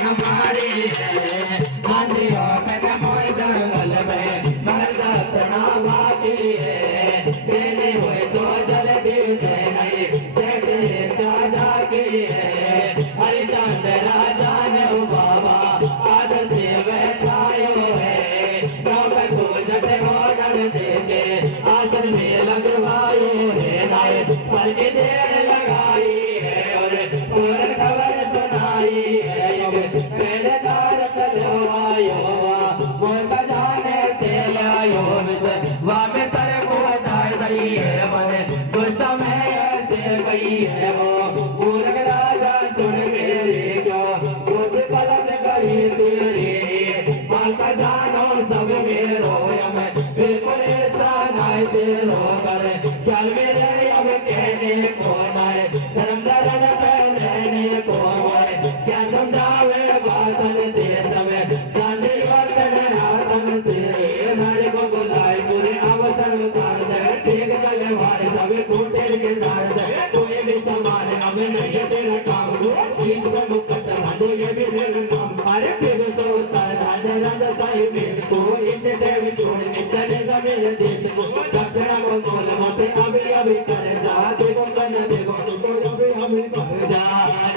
हमारी है आंधियों पर मोर जंगल में मगर दक्षिणा बाकी है देने हुए तो जल्दी दे नहीं जैसे चाचा की है हरिचंद राजा ने बाबा आदर से बैठायो है नौका को जट ऑर्डर देके आसन में लगवायो है नाय पर के देर लगाई है और पूर्ण खबर सुनाई है पहले दार चलो आयो मोटा जाने से लायो वापे तर को जाए गई है मन कुछ समय ऐसे गई है वो पूर्ण राजा सुन मेरे क्यों खुद पलट गई तेरे माता जानो सब मेरो मैं बिल्कुल ऐसा नहीं तेरो कर चल मेरे अब कहने को नहीं धर्म धरण पहनने को क्या समझावे बातन से समय गांधी वतन हाथन से नारे को बुलाए पूरे अवसर उतार दे ठीक चले वाले सभी टूटे के तार दे कोई भी समान अब नहीं तेरा काम शीश पर मुकट राजो ये भी मेरा नाम अरे फिर सो उतार राजा राजा साहिब देश को इसे देव छोड़ के चले जा मेरे देश को दक्षिणा को बोल मोटे अभी अभी करे जा देखो कन देखो तो अभी कर जा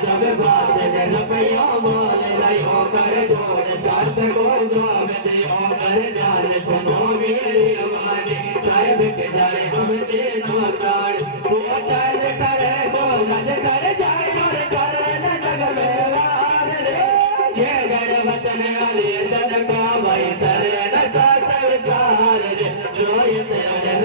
जब बात दे लपैया मोल लायो कर जोड़ साथ को जो दे कर जान सुनो मेरी आवाज़ साहिब के जाए हम दे नमकार वो चल करे सो मज कर जाए और कर न जग में वार रे ये गण वचन वाले जन का भाई तरे न साथ विचार रे रोयत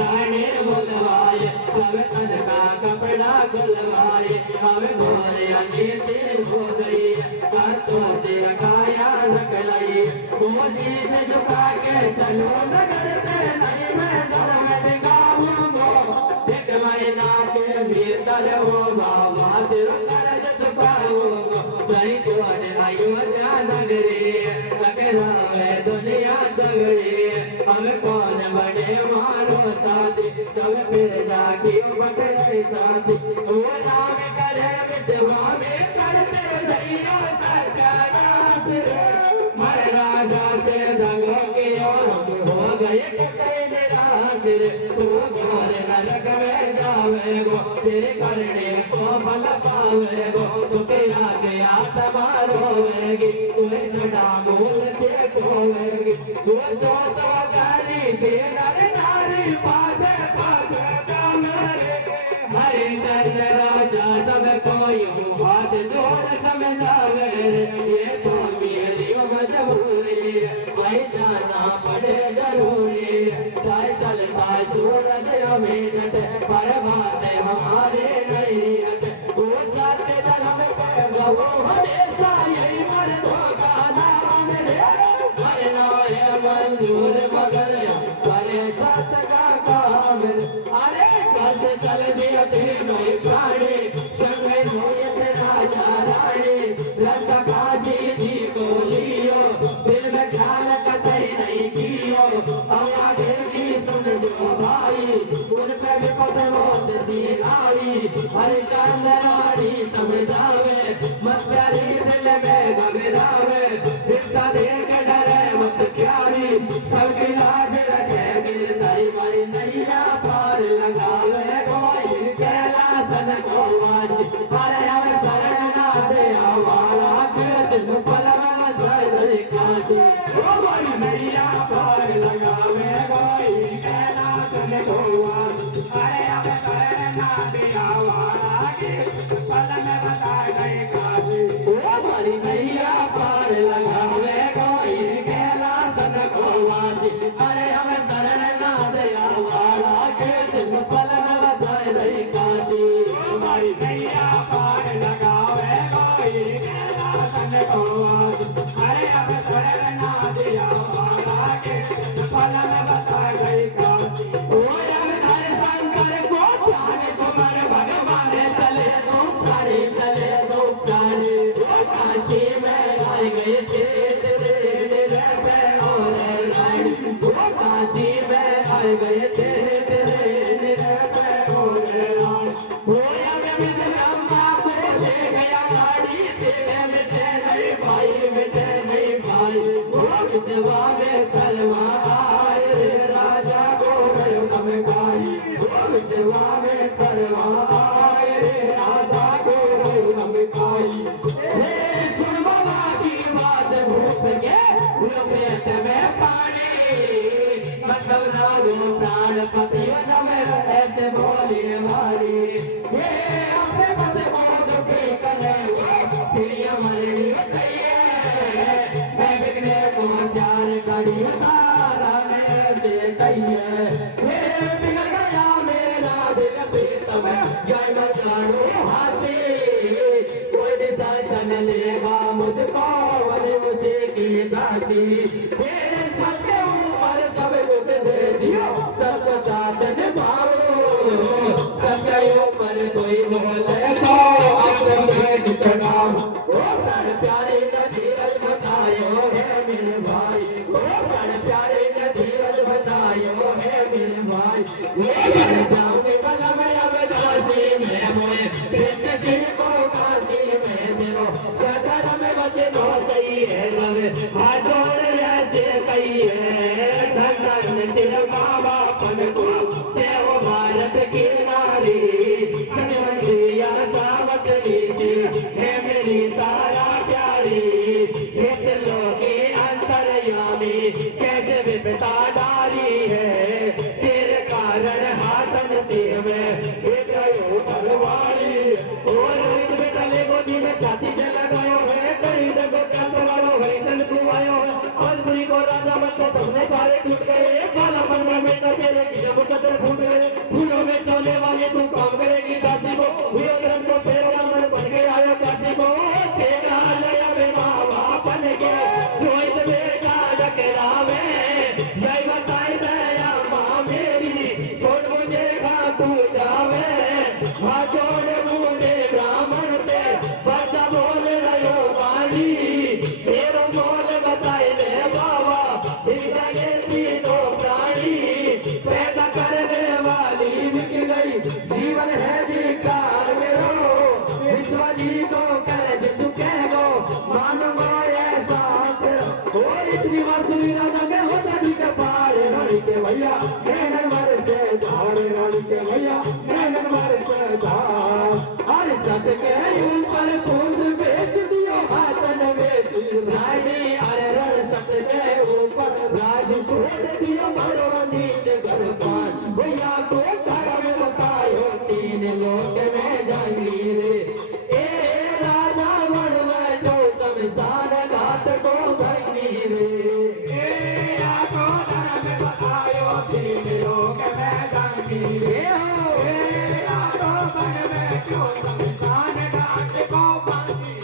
रानी बोलवाए सब तन का कपड़ा खुलवाए हमें घोरे अंगीठी हो गई हाथों से काया रख लाई कोसी से झुका के चलो नगर से नहीं मैं घर में दिखाऊंगा एक महीना के भीतर हो बाबा तेरा कर्ज चुकाऊंगा सही छोड़ अयोध्या नगरी लगना में दुनिया सगड़ी हमें कौन बने मारो साथी सब फिर जाके बकरे साथी वो नाम करे विश्वा में करते दैया सरकार मर राजा से दंगों की ओर हो गए कतई निराश वो घोर नरक में जावे गो तेरे करने को फल पावे गो तुके आगे आत्मा रोवेगी कोई छड़ा मूल से खोवेगी वो सोच वकारी के नर नारी पाछे पाछे मेरे हरिचंद्र राजा सब कोई हाथ जोड़ समझावे ये तो मेरी मजबूरी भाई जाना पड़े जरूरी चाहे चलता सूरज अमीनट पर बातें हमारे नहीं हट वो साथ धर्म पे गवो हमेशा यही मर्दों का नाम रे मरना है मंजूर मगर करे साथ का काम अरे कद चल दिया नहीं प्राणी संगे सोयत राजा रानी रस काजी जी बोलियो दिल में ख्याल कतई नहीं कियो अब आगे की सुन जो भाई उन पे भी पता मौत सी आई हरिचंद्र रानी समझावे मत प्यारी दिल में घबरावे इसका देख डरे मत प्यारी सबकी लाज रखे गिरधारी मारी नैया पार लगावे कोई कैलासन को आज अरे हमें शरण ना दे आवारा के दिल पलवा जाए काजी ओ मारी नैया पार लगावे कोई कैलासन को आज अरे हमें शरण ना दे आवारा के पलवा जाए काजी ओ मारी नैया पार लगावे कोई कैलासन को आज अरे हमें शरण ना दे आवारा के दिल पलवा जाए काजी मारी नैया पार लगावे कोई कैलासन को आज अरे अब शरण ना दिया वाला के फल में बता गई काजी ओ अब धर शंकर को ध्यान सुमर भगवान चले दो प्राणी ओ काशी में आए गए तेरे रे और रानी ओ काशी में आए गए तेरे रे और रानी ओ अब मित्र अम्मा को ले गया गाड़ी तेरे में भाई विश्वा में तलवा आए रे राजा को भयो नमकाई विश्वा में तलवा आए रे राजा को भयो नमकाई सुन बाबा की बात भूप के पेट में पानी मतलब लागो प्राण पति ऐसे बोली मारी ये अपने पति मौत के कले फिर मरनी चाहिए मैं बिकने को प्यार करी तारा में से कहिए ये बिगड़ गया मेरा दिल प्रीत में जय बचाड़ो हंसी कोई दिशा चल लेगा मुझको वाले उसी की दासी ये सबके ऊपर सब कुछ दे दियो सबको साथ निभाओ सबके ऊपर कोई बोले तो अपने से चढ़ाओ ओ प्राण प्यारे ने धीरज बतायो है मेरे भाई ओ प्राण प्यारे ने धीरज बतायो है मेरे भाई वो बन जाऊंगे बला में अब दासी में मोए कृष्ण सिंह को काशी में दिलो सदर में बचे दो चाहिए लवे हाथ जोड़ ऐसे कहिए धन धन तेरे माँ बापन को जय हो भारत की नारी संवंदिया सावत नीति है मेरी तारा प्यारी एक लोके अंतर्यामी कैसे विपता डाली है तेरे कारण हाथन से में एक तलवारी और एक बेटले गोदी में छाती से लगायो है कहीं देखो क्या तलवारो है चल तू आयो है और बुरी को राजा मत तो सबने सारे टूट गए काला मन में तो तेरे की जब कदर फूट गए फूलों में सोने वाले तू काम करेगी दासी को हुए धर्म को तेरा मन बन के आयो दासी को तेरा लया बे माँ बापन के रोहित बेटा डकरावे जय बताई दया माँ मेरी छोड़ मुझे तू जावे हाथ जोड़े बूढ़े ब्राह्मण से बच्चा बोल रहो वाणी तेरो बोल बताई दे बाबा हृदय तीनों प्राणी पैदा करने वाली बिक गई जीवन है धिक्कार मेरो विश्व जी को कर चुके गो मानो ऐसा और इतनी मसूरी राजा के होता जी के पार रानी के भैया नैनन मर से झाड़ रानी के भैया नैनन मर से झाड़ हर सत के ऊपर फूल बेच दियो हाथन बेच रानी अरे रण सत के ऊपर राज छोड़ दियो मरो नीचे घर पान भैया को धर्म बतायो तीन लोक में जाएंगी रे ए राजा बन बैठो शमशान घाट को गई रे ए आको धर्म बतायो तीन लोक में जाएंगी रे ए आको बन बैठो शमशान घाट को गई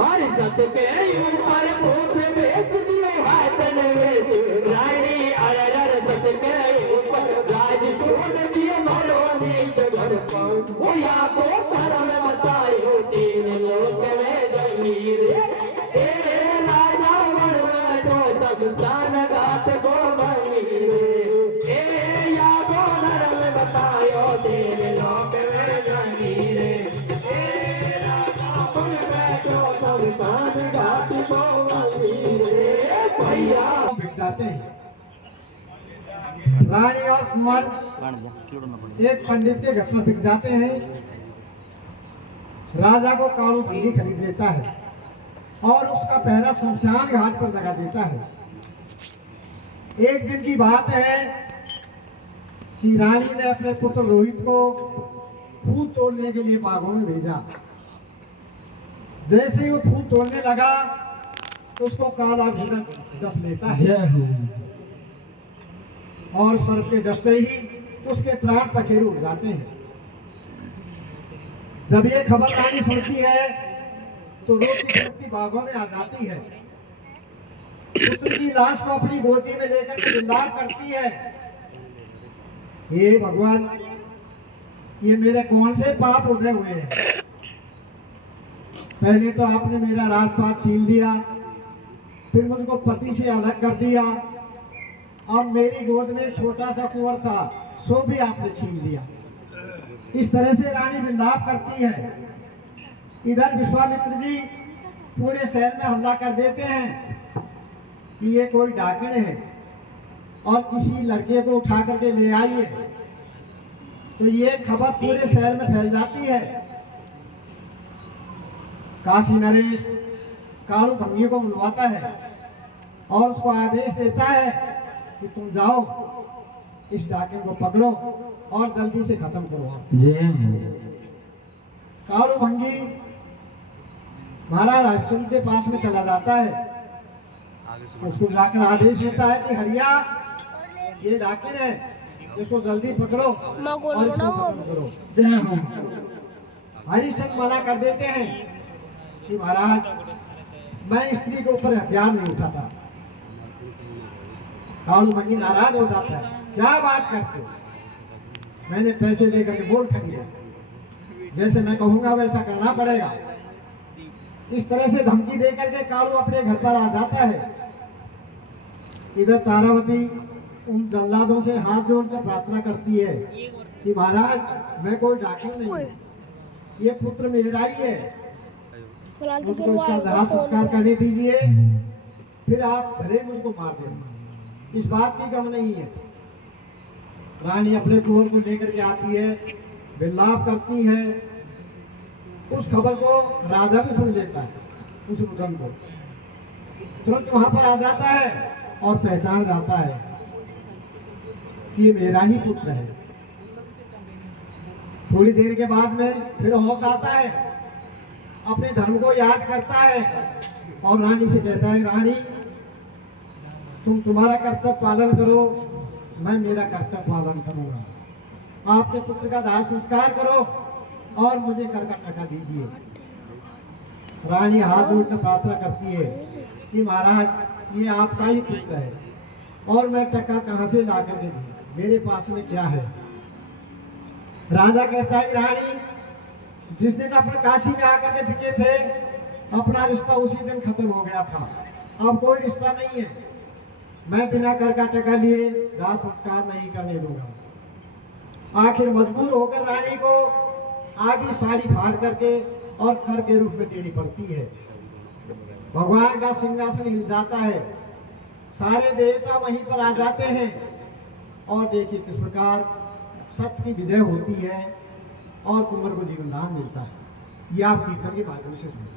हर सत के ऊपर भूत बेच दियो हाथन बेच रानी अरर सत के ऊपर राज छोड़ दियो मरो नीच घर पर भैया को धर्म बतायो तीन लोक में जमी रे ए राजा बन बैठो शमशान घाट को बनी रे ए या को धर्म बतायो तीन लोक में जमी रे ए राजा बन बैठो शमशान घाट को बनी रे भैया बिक जाते हैं। रानी और कुंवर एक पंडित के घर पर बिक जाते हैं। राजा को कालू भंगी खरीद लेता है और उसका पहला शमशान घाट पर लगा देता है। एक दिन की बात है कि रानी ने अपने पुत्र रोहित को फूल तोड़ने के लिए बागों में भेजा। जैसे ही वो फूल तोड़ने लगा तो उसको काला भीतर डस लेता है और सर पे डसते ही उसके प्राण पखेरु उड़ जाते हैं। जब ये खबर रानी सुनती है तो रोती रोती बागों में आ जाती है। पुत्र की लाश को अपनी गोदी में लेकर के विलाप करती है, हे भगवान, ये मेरे कौन से पाप उदय हुए हैं। पहले तो आपने मेरा राजपाट छीन लिया, फिर मुझको पति से अलग कर दिया, अब मेरी गोद में छोटा सा कुंवर था सो भी आपने छीन लिया। इस तरह से रानी विलाप करती है। इधर विश्वामित्र जी पूरे शहर में हल्ला कर देते हैं, कि ये कोई डाकण है और किसी लड़के को उठा करके ले आई है, तो ये खबर पूरे शहर में फैल जाती है। काशी नरेश कालू भंगी को बुलवाता है और उसको आदेश देता है कि तुम जाओ इस डाकण को पकड़ो और जल्दी से खत्म करो। जय कालू भंगी महाराज हरिश्चंद्र के पास में चला जाता है, उसको जाकर आदेश देता है कि हरिया ये डाकण है, इसको जल्दी पकड़ो और इसको खत्म करो। जय हरिश्चंद्र मना कर देते हैं कि महाराज मैं स्त्री के ऊपर हथियार नहीं उठाता। कालू भंगी नाराज हो जाता है, क्या बात करते हो, मैंने पैसे लेकर के बोल खरीदा, जैसे मैं कहूंगा वैसा करना पड़ेगा। इस तरह से धमकी देकर के कालू अपने घर पर आ जाता है। इधर तारावती उन जल्लादों से हाथ जोड़कर प्रार्थना करती है कि महाराज मैं कोई डाकू नहीं हूं, ये पुत्र मेरा ही है, मुझको इसका दाह संस्कार करने दीजिए, फिर आप भले मुझको मार देना, इस बात की गम नहीं है। रानी अपने कुंवर को लेकर के आती है, विलाप करती है। उस खबर को राजा भी सुन लेता है, उस रुदन को तुरंत वहां पर आ जाता है और पहचान जाता है ये मेरा ही पुत्र है। थोड़ी देर के बाद में फिर होश आता है, अपने धर्म को याद करता है और रानी से कहता है, रानी तुम तुम्हारा कर्तव्य पालन करो, मैं मेरा कर्तव्य पालन करूंगा। आपके पुत्र का दाह संस्कार करो और मुझे कर का टका दीजिए। रानी हाथ जोड़कर प्रार्थना करती है कि महाराज ये आपका ही पुत्र है और मैं टका कहां से ला कर दूं, मेरे पास में क्या है। राजा कहता है, रानी जिस दिन अपने काशी में आकर के दिखे थे, अपना रिश्ता उसी दिन खत्म हो गया था, अब कोई रिश्ता नहीं है, मैं बिना कर का टका लिए दाह संस्कार नहीं करने दूंगा। आखिर मजबूर होकर रानी को आधी साड़ी फाड़ करके और कर के रूप में देनी पड़ती है। भगवान का सिंहासन हिल जाता है, सारे देवता वहीं पर आ जाते हैं और देखिए किस प्रकार सत्य की विजय होती है और कुंवर को जीवन दान मिलता है। ये आप कीर्तन के माध्यम से सुनिए।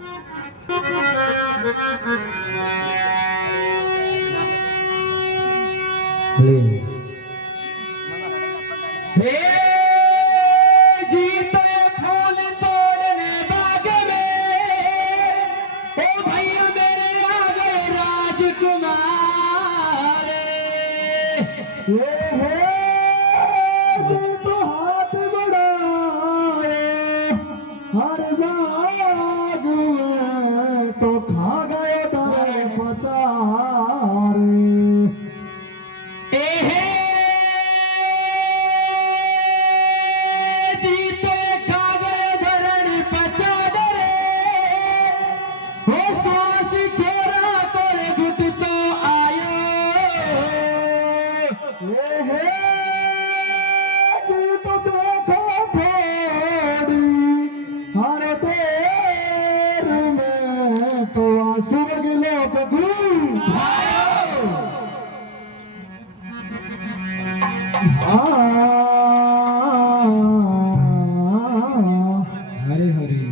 हरे हरे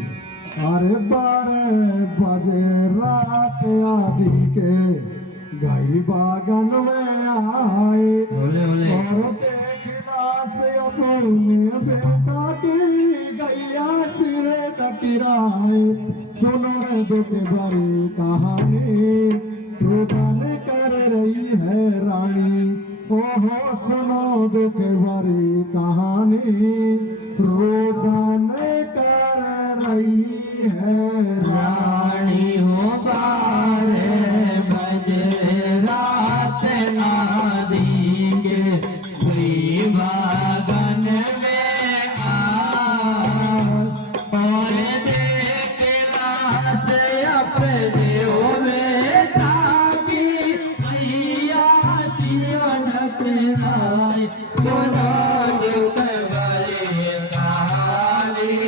अरे 12 बजे रात आदि के गई बागन में आए और देखला से अपने बेटा की गैया सिरे टकराए। सुनो रे दुख भरी कहानी रुदन कर रही है रानी, ओहो सुनो दुख भरी कहानी रुदन कर रही है रानी। हो 12 बजे रात आदि के कोई बागन में और देखला से अपने में ताकि मैया सियोन टकराए। सुनो दुख भरी कहानी